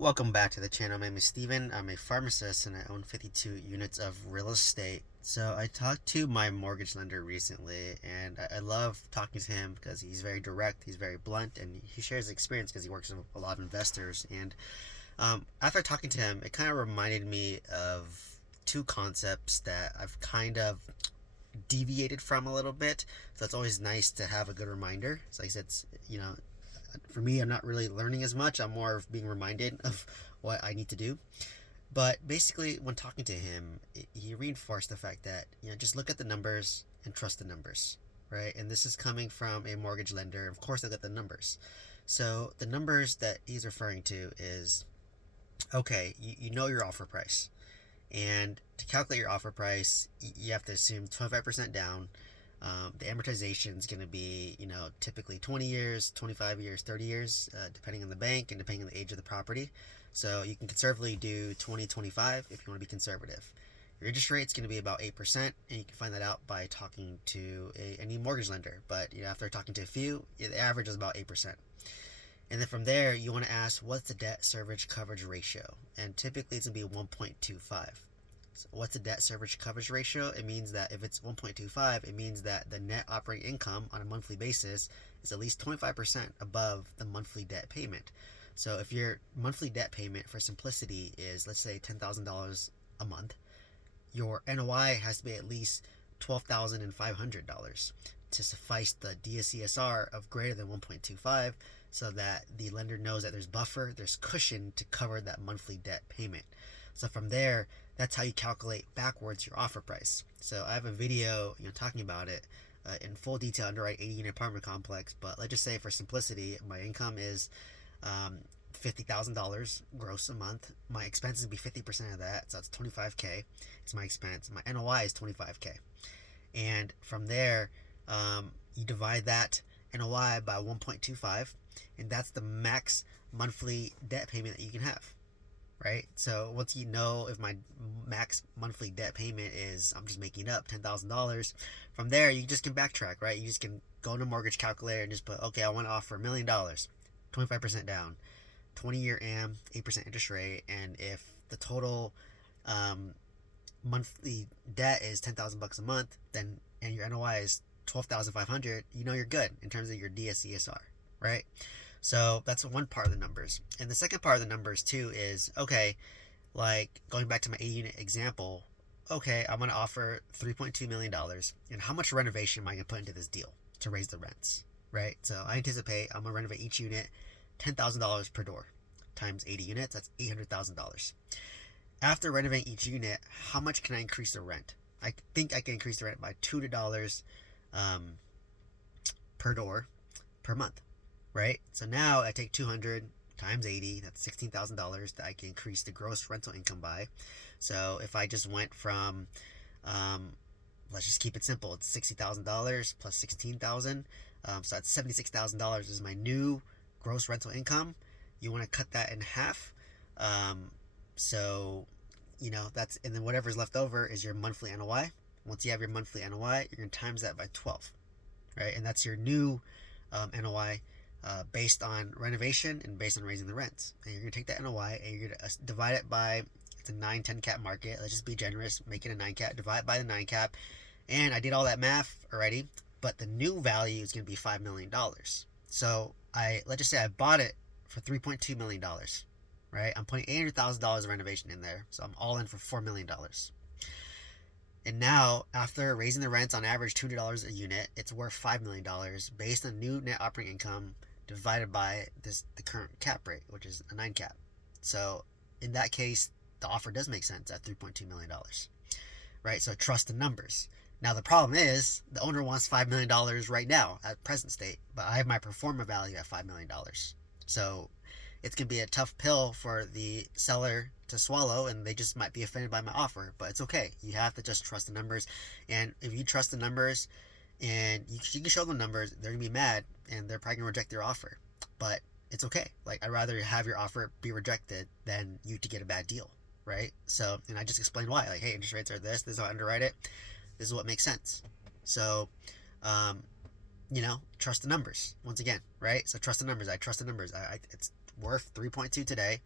Welcome back to the channel. My name is Steven. I'm a pharmacist and I own 52 units of real estate. So I talked to my mortgage lender recently and I love talking to him because he's very direct, he's very blunt, and he shares experience because he works with a lot of investors. And after talking to him, it kind of reminded me of two concepts that I've kind of deviated from a little bit. So it's always nice to have a good reminder. So like I said, for me, I'm not really learning as much. I'm more of being reminded of what I need to do. But basically, when talking to him, he reinforced the fact that, just look at the numbers and trust the numbers, right? And this is coming from a mortgage lender. Of course, look at the numbers. So the numbers that he's referring to is, okay, you know your offer price. And to calculate your offer price, you have to assume 25% down. The amortization is going to be, typically 20 years, 25 years, 30 years, depending on the bank and depending on the age of the property. So you can conservatively do 2025 if you want to be conservative. Your interest rate is going to be about 8%, and you can find that out by talking to any mortgage lender. But after talking to a few, the average is about 8%. And then from there, you want to ask, what's the debt service coverage ratio? And typically it's going to be 1.25. So what's the debt service coverage ratio? It means that if it's 1.25, it means that the net operating income on a monthly basis is at least 25% above the monthly debt payment. So if your monthly debt payment, for simplicity, is, let's say, $10,000 a month, your NOI has to be at least $12,500 to suffice the DSCR of greater than 1.25, so that the lender knows that there's buffer, there's cushion to cover that monthly debt payment. So from there, that's how you calculate backwards your offer price. So I have a video, talking about it in full detail, underwrite 80-unit apartment complex. But let's just say, for simplicity, my income is $50,000 gross a month. My expenses would be 50% of that, so that's $25K. It's my expense. My NOI is $25K, and from there, you divide that NOI by 1.25, and that's the max monthly debt payment that you can have. Right? So once you know if my max monthly debt payment is, I'm just making up, $10,000, from there you just can backtrack, right? You just can go into mortgage calculator and just put, okay, I want to offer $1 million, 25% down, 20-year AM, 8% interest rate, and if the total monthly debt is $10,000 a month, then and your NOI is 12,500, you're good in terms of your DSCR, right? So that's one part of the numbers. And the second part of the numbers too is, okay, like going back to my 80-unit example, okay, I'm going to offer $3.2 million. And how much renovation am I going to put into this deal to raise the rents, right? So I anticipate I'm going to renovate each unit $10,000 per door times 80 units. That's $800,000. After renovating each unit, how much can I increase the rent? I think I can increase the rent by $200 per door per month. Right? So now I take 200 times 80, that's $16,000 that I can increase the gross rental income by. So if I just went from, let's just keep it simple, it's $60,000 plus 16,000, so that's $76,000 is my new gross rental income. You want to cut that in half. So, that's, and then whatever's left over is your monthly NOI. Once you have your monthly NOI, you're going to times that by 12, right? And that's your new NOI. Based on renovation and based on raising the rents. And you're going to take that NOI and you're going to divide it by, it's a 9-10 cap market. Let's just be generous, make it a 9 cap, divide by the 9 cap. And I did all that math already, but the new value is going to be $5 million. So let's just say I bought it for $3.2 million, right? I'm putting $800,000 of renovation in there. So I'm all in for $4 million. And now, after raising the rents on average $200 a unit, it's worth $5 million based on new net operating income divided by the current cap rate, which is a 9 cap. So in that case, the offer does make sense at $3.2 million, right? So trust the numbers. Now the problem is the owner wants $5 million right now at present state, but I have my pro forma value at $5 million. So it's going to be a tough pill for the seller to swallow, and they just might be offended by my offer, but it's okay. You have to just trust the numbers. And if you trust the numbers and you can show them numbers, they're going to be mad and they're probably going to reject your offer, but it's okay. Like, I'd rather have your offer be rejected than you to get a bad deal, right? So, and I just explained why, like, hey, interest rates are this is how I underwrite it, this is what makes sense. So trust the numbers once again, right? So trust the numbers. I trust the numbers. It's worth 3.2 today.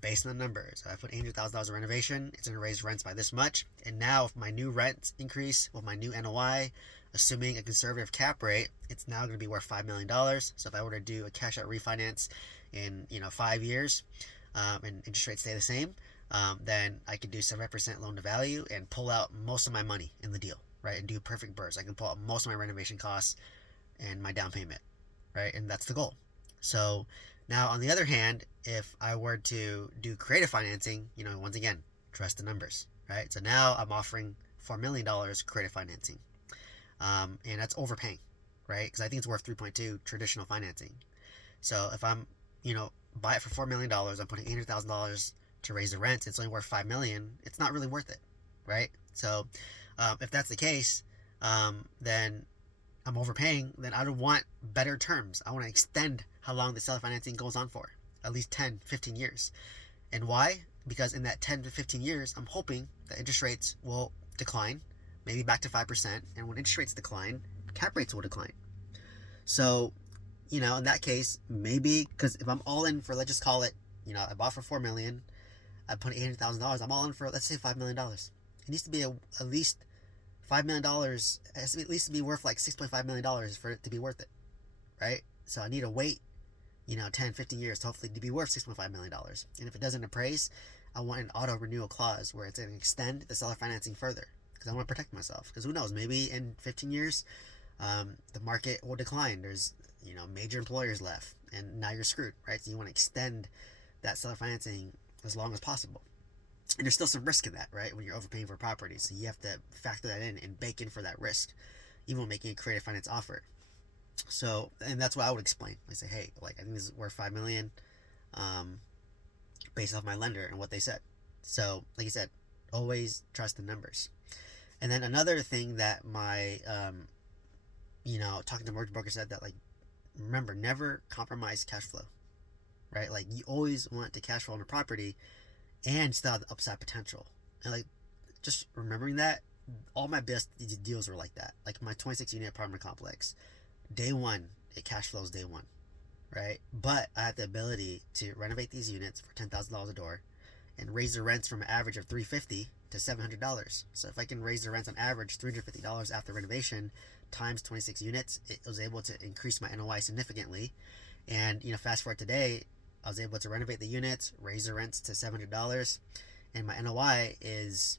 based on the numbers. I put $800,000 in renovation, it's going to raise rents by this much. And now, if my new rents increase with my new NOI, assuming a conservative cap rate, it's now going to be worth $5 million. So if I were to do a cash out refinance in 5 years, and interest rates stay the same, then I could do 7% loan to value and pull out most of my money in the deal, right? And do perfect bursts. I can pull out most of my renovation costs and my down payment, right? And that's the goal. So now, on the other hand, if I were to do creative financing, once again, trust the numbers, right? So now I'm offering $4 million creative financing. And that's overpaying, right? Because I think it's worth 3.2 traditional financing. So if I'm, buy it for $4 million, I'm putting $800,000 to raise the rent, it's only worth $5 million, it's not really worth it, right? So if that's the case, then I'm overpaying, then I don't want better terms. I want to extend how long the seller financing goes on for, at least 10, 15 years. And why? Because in that 10 to 15 years, I'm hoping that interest rates will decline, maybe back to 5%. And when interest rates decline, cap rates will decline. So, in that case, maybe, because if I'm all in for, let's just call it, I bought for $4 million, I put $800,000, I'm all in for, let's say, $5 million. It needs to be at least $5 million, it has to be, at least be worth like $6.5 million for it to be worth it, right? So I need to wait, 10, 15 years to hopefully to be worth $6.5 million. And if it doesn't appraise, I want an auto renewal clause where it's going to extend the seller financing further, because I want to protect myself. Because who knows, maybe in 15 years, the market will decline. There's, major employers left, and now you're screwed, right? So you want to extend that seller financing as long as possible. And there's still some risk in that, right? When you're overpaying for property. So you have to factor that in and bake in for that risk, even when making a creative finance offer. So, and that's what I would explain. I say, hey, I think this is worth $5 million, based off my lender and what they said. So, like you said, always trust the numbers. And then another thing that my, talking to mortgage broker said that, remember, never compromise cash flow, right? You always want to cash flow on a property and still have the upside potential. And just remembering that, all my best deals were like that. My 26 unit apartment complex, day one, it cash flows day one, right? But I had the ability to renovate these units for $10,000 a door and raise the rents from an average of $350 to $700. So if I can raise the rents on average $350 after renovation times 26 units, it was able to increase my NOI significantly. And fast forward today, I was able to renovate the units, raise the rents to $700, and my NOI has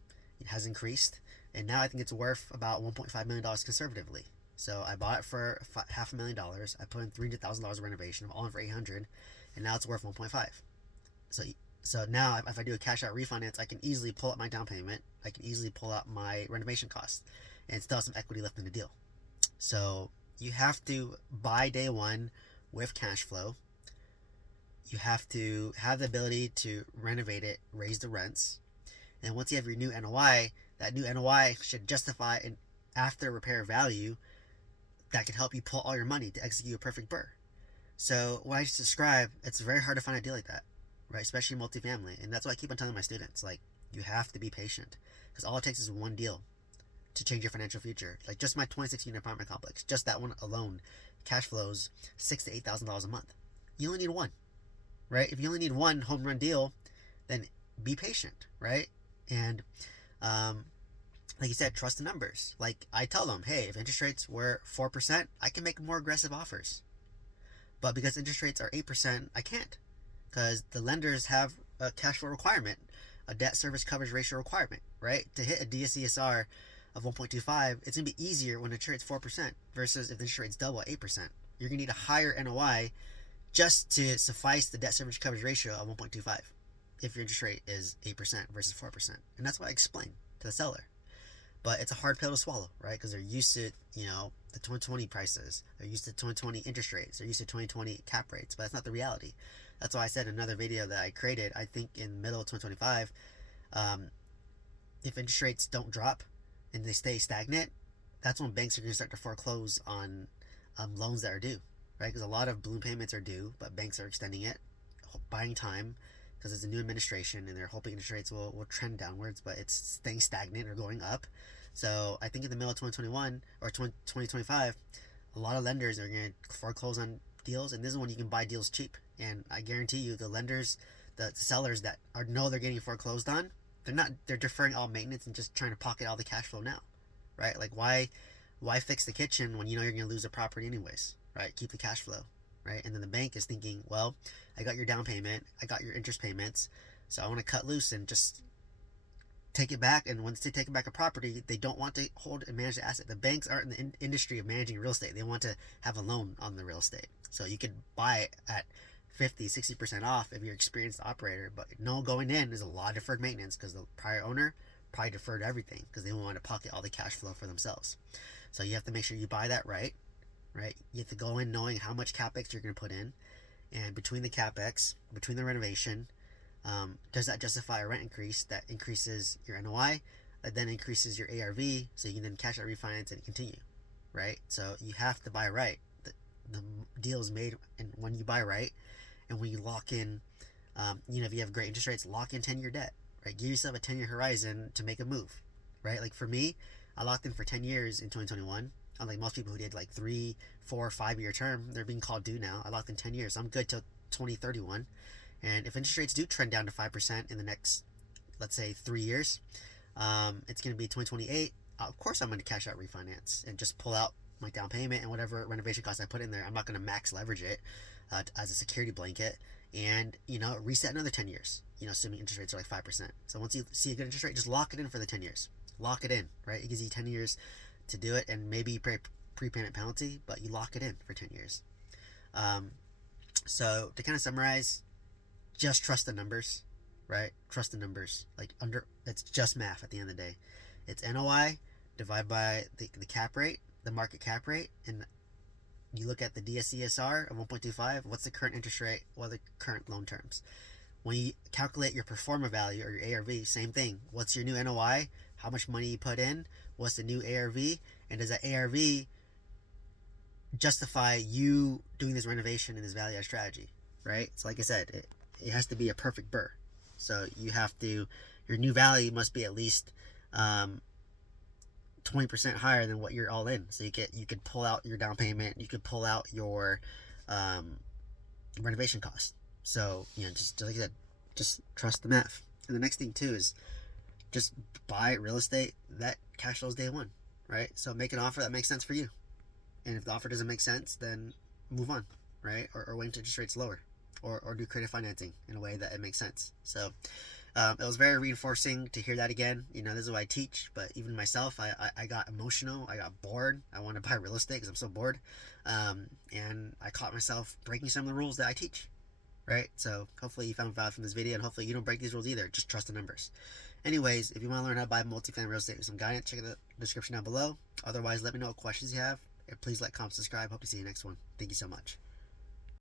increased, and now I think it's worth about $1.5 million conservatively. So I bought it for $500,000. I put in $300,000 of renovation. I'm all in for $800,000, and now it's worth $1.5 million. So now if I do a cash out refinance, I can easily pull out my down payment. I can easily pull out my renovation costs, and still have some equity left in the deal. So you have to buy day one with cash flow. You have to have the ability to renovate it, raise the rents. And once you have your new NOI, that new NOI should justify an after repair value that can help you pull all your money to execute a perfect BRRRR. So what I just described, it's very hard to find a deal like that, right? Especially multifamily. And that's why I keep on telling my students, you have to be patient, because all it takes is one deal to change your financial future. Just my 26 unit apartment complex, just that one alone, cash flows $6,000 to $8,000 a month. You only need one, right? If you only need one home run deal, then be patient, right? And like you said, trust the numbers. I tell them, hey, if interest rates were 4%, I can make more aggressive offers. But because interest rates are 8%, I can't, because the lenders have a cash flow requirement, a debt service coverage ratio requirement, right? To hit a DSCR of 1.25, it's going to be easier when interest rate's 4% versus if the interest rate's double at 8%. You're going to need a higher NOI just to suffice the debt service coverage ratio of 1.25 if your interest rate is 8% versus 4%. And that's what I explain to the seller. But it's a hard pill to swallow, right? Because they're used to, the 2020 prices. They're used to 2020 interest rates. They're used to 2020 cap rates. But that's not the reality. That's why I said in another video that I created, I think in the middle of 2025, if interest rates don't drop and they stay stagnant, that's when banks are going to start to foreclose on loans that are due, right? Because a lot of balloon payments are due, but banks are extending it, buying time, because it's a new administration and they're hoping interest rates will trend downwards, but it's staying stagnant or going up. So I think in the middle of 2021 or 2025, a lot of lenders are going to foreclose on deals, and this is when you can buy deals cheap. And I guarantee you, the the sellers that know they're getting foreclosed on, they're deferring all maintenance and just trying to pocket all the cash flow now, right? Like why fix the kitchen when you know you're going to lose the property anyways, right? Keep the cash flow, right? And then the bank is thinking, well, I got your down payment, I got your interest payments, so I want to cut loose and just take it back. And once they take back a property, they don't want to hold and manage the asset. The banks aren't in the industry of managing real estate. They want to have a loan on the real estate, so you could buy it at 50-60% off if you're an experienced operator. But no, going in is a lot of deferred maintenance because the prior owner probably deferred everything because they want to pocket all the cash flow for themselves. So you have to make sure you buy that right. You have to go in knowing how much capex you're going to put in, and between the capex, between the renovation, does that justify a rent increase that increases your NOI, that then increases your ARV, so you can then cash out refinance and continue, right? So you have to buy right. The deal is made, and when you buy right, and when you lock in, if you have great interest rates, lock in 10-year debt, right? Give yourself a 10-year horizon to make a move, right? Like for me, I locked in for 10 years in 2021. Unlike most people who did like 3, 4, 5-year term, they're being called due now. I locked in 10 years. So I'm good till 2031. And if interest rates do trend down to 5% in the next, let's say, 3 years, it's going to be 2028. Of course, I'm going to cash out refinance and just pull out my down payment and whatever renovation costs I put in there. I'm not going to max leverage it as a security blanket, and reset another 10 years. Assuming interest rates are like 5%. So once you see a good interest rate, just lock it in for the 10 years. Lock it in, right? It gives you 10 years to do it, and maybe you pay prepayment penalty, but you lock it in for 10 years. So to kind of summarize, just trust the numbers, right? Trust the numbers. It's just math at the end of the day. It's NOI divided by the cap rate, the market cap rate, and you look at the DSCSR of 1.25. What's the current interest rate? What are the current loan terms? When you calculate your pro forma value or your ARV, same thing. What's your new NOI? How much money you put in? What's the new ARV? And does that ARV justify you doing this renovation and this value add strategy, right? So like I said, it has to be a perfect BRRRR. So your new value must be at least 20% higher than what you're all in. So you could pull out your down payment, you could pull out your renovation cost. So just like I said, just trust the math. And the next thing too is just buy real estate that cash flows day one, right? So make an offer that makes sense for you. And if the offer doesn't make sense, then move on, right? Or wait until interest rates lower, or do creative financing in a way that it makes sense. So it was very reinforcing to hear that again. This is what I teach, but even myself, I got emotional. I got bored. I want to buy real estate because I'm so bored. And I caught myself breaking some of the rules that I teach, right? So hopefully you found value from this video, and hopefully you don't break these rules either. Just trust the numbers. Anyways, if you want to learn how to buy multifamily real estate with some guidance, check the description down below. Otherwise, let me know what questions you have. And please like, comment, subscribe. Hope to see you next one. Thank you so much.